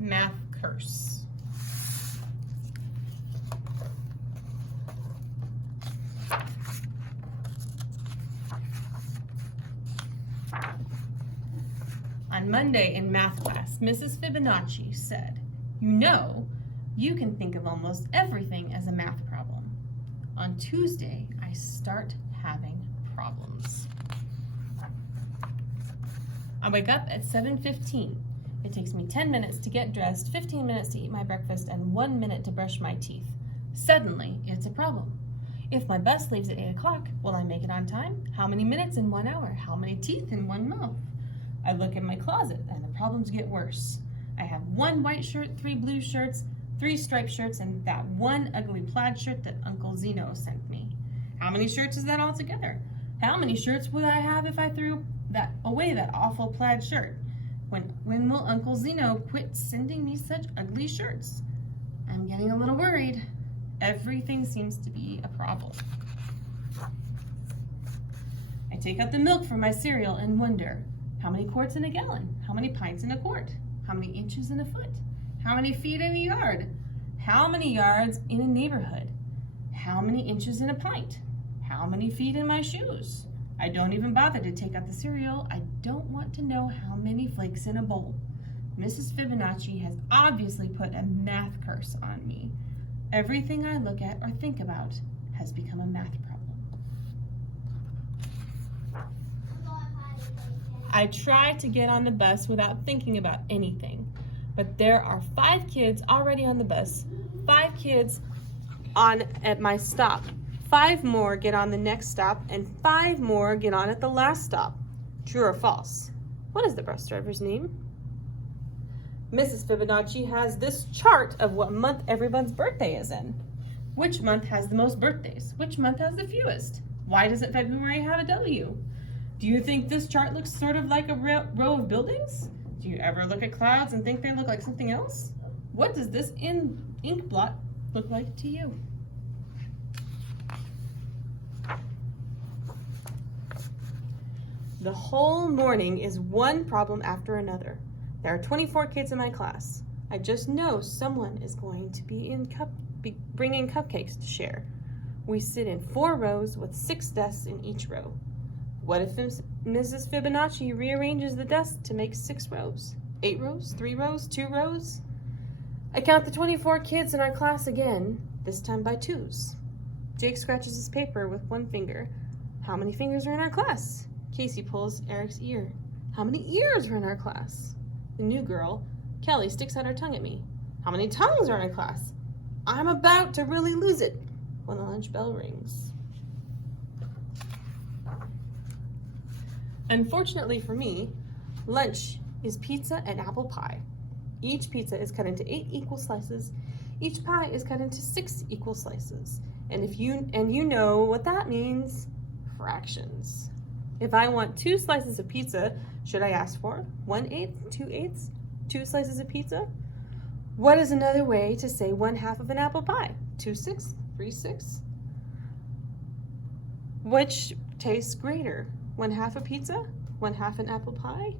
math curse. On Monday in math class, Mrs. Fibonacci said, "You know, you can think of almost everything as a math problem. On Tuesday, I start having problems." I wake up at 7:15. It takes me 10 minutes to get dressed, 15 minutes to eat my breakfast, and 1 minute to brush my teeth. Suddenly, it's a problem. If my bus leaves at 8 o'clock, will I make it on time? How many minutes in 1 hour? How many teeth in 1 mouth? I look in my closet and the problems get worse. I have 1 white shirt, 3 blue shirts, 3 striped shirts, and that 1 ugly plaid shirt that Uncle Zeno sent me. How many shirts is that altogether? How many shirts would I have if I threw away that awful plaid shirt? When will Uncle Zeno quit sending me such ugly shirts? I'm getting a little worried. Everything seems to be a problem. I take out the milk from my cereal and wonder, how many quarts in a gallon? How many pints in a quart? How many inches in a foot? How many feet in a yard? How many yards in a neighborhood? How many inches in a pint? How many feet in my shoes? I don't even bother to take out the cereal. I don't want to know how many flakes in a bowl. Mrs. Fibonacci has obviously put a math curse on me. Everything I look at or think about has become a math problem. I try to get on the bus without thinking about anything, but there are 5 kids already on the bus, 5 kids at my stop. 5 more get on the next stop, and 5 more get on at the last stop. True or false? What is the bus driver's name? Mrs. Fibonacci has this chart of what month everyone's birthday is in. Which month has the most birthdays? Which month has the fewest? Why doesn't February have a W? Do you think this chart looks sort of like a row of buildings? Do you ever look at clouds and think they look like something else? What does this ink blot look like to you? The whole morning is one problem after another. There are 24 kids in my class. I just know someone is going to be bringing cupcakes to share. We sit in 4 rows with 6 desks in each row. What if Mrs. Fibonacci rearranges the desks to make 6 rows? 8 rows? 3 rows? 2 rows? I count the 24 kids in our class again, this time by 2s. Jake scratches his paper with 1 finger. How many fingers are in our class? Casey pulls Eric's ear. How many ears are in our class? The new girl, Kelly, sticks out her tongue at me. How many tongues are in our class? I'm about to really lose it when the lunch bell rings. Unfortunately for me, lunch is pizza and apple pie. Each pizza is cut into 8 equal slices. Each pie is cut into 6 equal slices. And you know what that means, fractions. If I want 2 slices of pizza, should I ask for 1/8, 2/8, 2 slices of pizza? What is another way to say 1/2 of an apple pie? 2/6, 3/6? Which tastes greater? 1/2 a pizza? 1/2 an apple pie?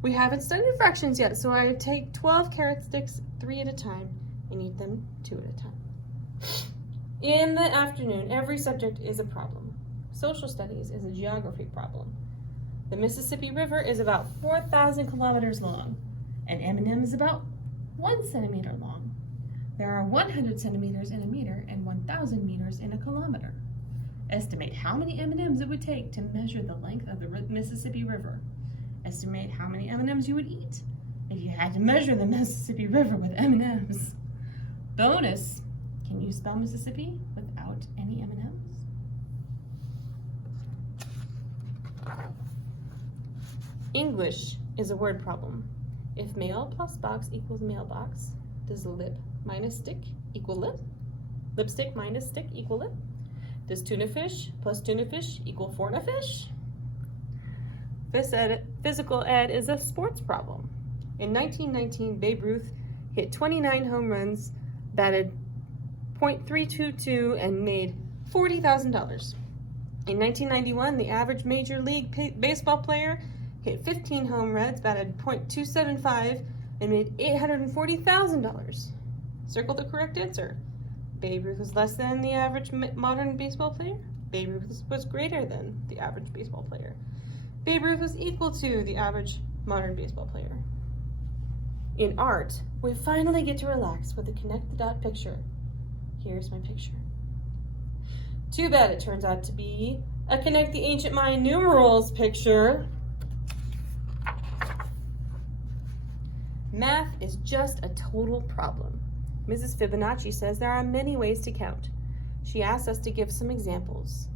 We haven't studied fractions yet, so I take 12 carrot sticks 3 at a time and eat them 2 at a time. In the afternoon, every subject is a problem. Social studies is a geography problem. The Mississippi River is about 4,000 kilometers long, and M&M is about 1 centimeter long. There are 100 centimeters in a meter and 1,000 meters in a kilometer. Estimate how many M&Ms it would take to measure the length of the Mississippi River. Estimate how many M&Ms you would eat if you had to measure the Mississippi River with M&Ms. Bonus, can you spell Mississippi without any M&Ms? English is a word problem. If mail plus box equals mailbox, does lip minus stick equal lip? Lipstick minus stick equal lip? Does tuna fish plus tuna fish equal forna fish? Physical ed is a sports problem. In 1919, Babe Ruth hit 29 home runs, batted .322, and made $40,000. In 1991, the average Major League Baseball player hit 15 home runs, batted .275, and made $840,000. Circle the correct answer. Babe Ruth was less than the average modern baseball player. Babe Ruth was greater than the average baseball player. Babe Ruth was equal to the average modern baseball player. In art, we finally get to relax with a connect the dot picture. Here's my picture. Too bad it turns out to be a connect the ancient Mayan numerals picture. Math is just a total problem. Mrs. Fibonacci says there are many ways to count. She asks us to give some examples.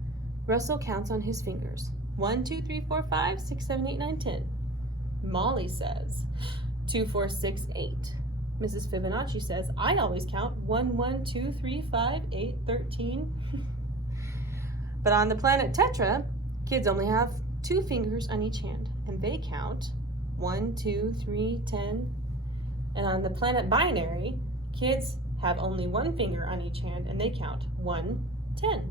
Russell counts on his fingers. 1, 2, 3, 4, 5, 6, 7, 8, 9, 10. Molly says 2, 4, 6, 8. Mrs. Fibonacci says, I always count 1, 1, 2, 3, 5, 8, 13. But on the planet Tetra, kids only have 2 fingers on each hand, and they count 1, 2, 3, 10. And on the planet Binary, kids have only 1 finger on each hand, and they count 1, 10.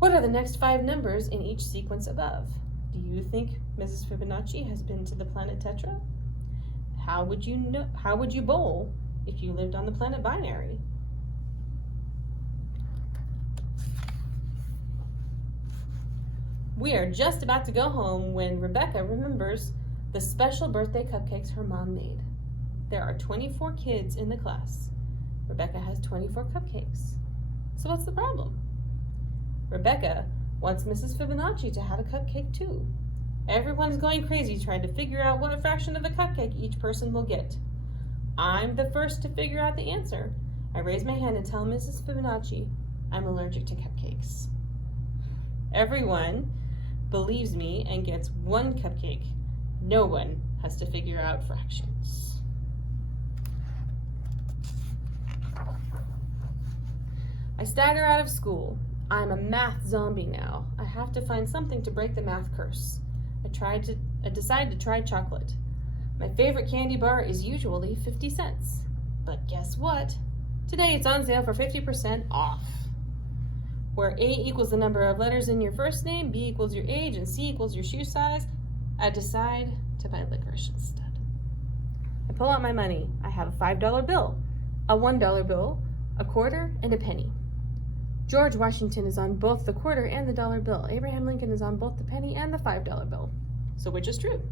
What are the next 5 numbers in each sequence above? Do you think Mrs. Fibonacci has been to the planet Tetra? How would you bowl if you lived on the planet Binary? We are just about to go home when Rebecca remembers the special birthday cupcakes her mom made. There are 24 kids in the class. Rebecca has 24 cupcakes. So what's the problem? Rebecca wants Mrs. Fibonacci to have a cupcake too. Everyone's going crazy trying to figure out what fraction of a cupcake each person will get. I'm the first to figure out the answer. I raise my hand and tell Mrs. Fibonacci I'm allergic to cupcakes. Everyone believes me and gets 1 cupcake. No one has to figure out fractions. I stagger out of school. I'm a math zombie now. I have to find something to break the math curse. I decide to try chocolate. My favorite candy bar is usually 50 cents. But guess what? Today it's on sale for 50% off. Where A equals the number of letters in your first name, B equals your age, and C equals your shoe size, I decide to buy licorice instead. I pull out my money. I have a $5 bill, a $1 bill, a quarter, and a penny. George Washington is on both the quarter and the dollar bill. Abraham Lincoln is on both the penny and the $5 bill. So which is true?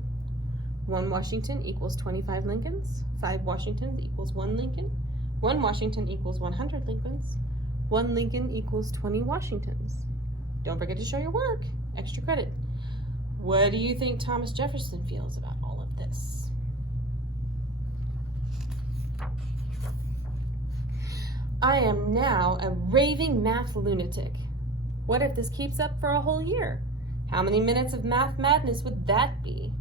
1 Washington equals 25 Lincolns. 5 Washingtons equals 1 Lincoln. 1 Washington equals 100 Lincolns. 1 Lincoln equals 20 Washingtons. Don't forget to show your work. Extra credit. What do you think Thomas Jefferson feels about all of this? I am now a raving math lunatic. What if this keeps up for a whole year? How many minutes of math madness would that be?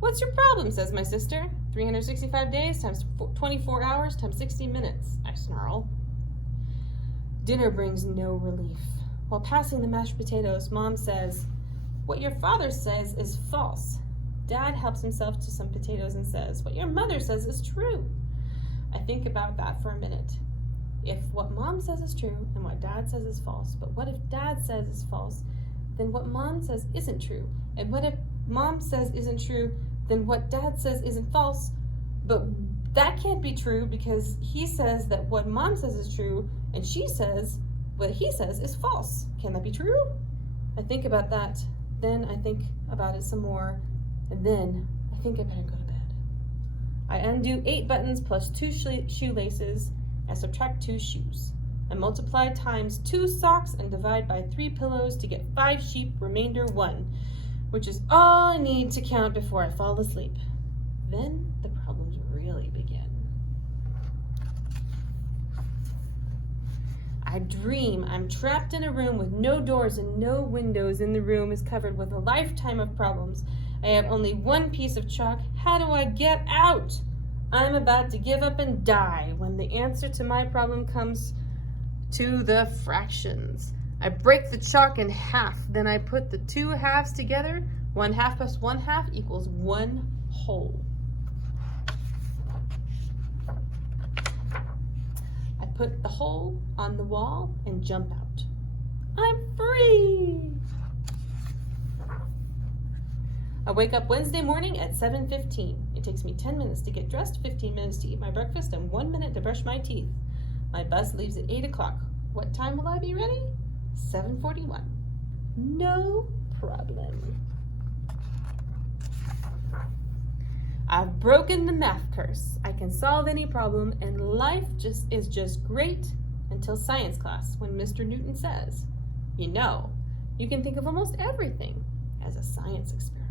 What's your problem, says my sister. 365 days times 24 hours times 60 minutes, I snarl. Dinner brings no relief. While passing the mashed potatoes, Mom says, "What your father says is false." Dad helps himself to some potatoes and says, "What your mother says is true." I think about that for a minute. If what Mom says is true and what Dad says is false, but what if Dad says is false, then what Mom says isn't true? And what if Mom says isn't true, then what Dad says isn't false? But that can't be true because he says that what Mom says is true and she says what he says is false. Can that be true? I think about that. Then I think about it some more. And then I think I better go to bed. I undo 8 buttons plus 2 shoelaces and subtract 2 shoes. I multiply times 2 socks and divide by 3 pillows to get 5 sheep, remainder 1, which is all I need to count before I fall asleep. Then the problems really begin. I dream I'm trapped in a room with no doors and no windows, and the room is covered with a lifetime of problems. I have only 1 piece of chalk. How do I get out? I'm about to give up and die when the answer to my problem comes to the fractions. I break the chalk in half. Then I put the 2 halves together. 1/2 plus 1/2 equals 1 whole. I put the hole on the wall and jump out. I'm free! I wake up Wednesday morning at 7:15. It takes me 10 minutes to get dressed, 15 minutes to eat my breakfast, and 1 minute to brush my teeth. My bus leaves at 8 o'clock. What time will I be ready? 7:41. No problem. I've broken the math curse. I can solve any problem, and life is just great until science class, when Mr. Newton says, you know, you can think of almost everything as a science experiment.